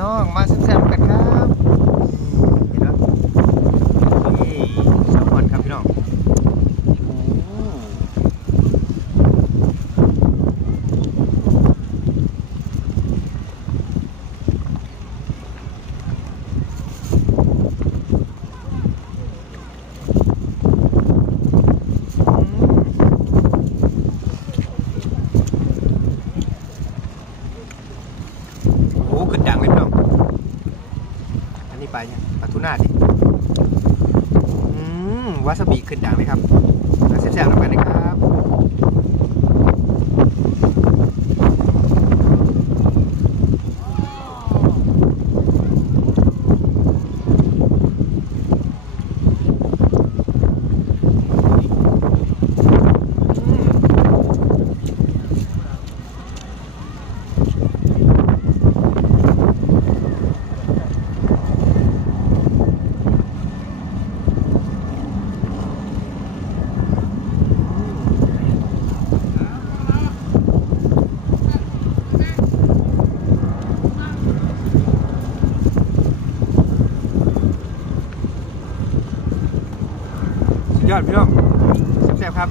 น้องมาแซ่บๆกันครับเห็นไหมนี่แซลมอนครับพี่น้องโอ้โอ้ขึ้นดังเลยพี่น้อง ปลาเนี่ยปลาทูน่าดิอืมวาซาบิขึ้นดังเลยครับแซ่บๆลงไปน ยอดพี่น้องแซ่บครับ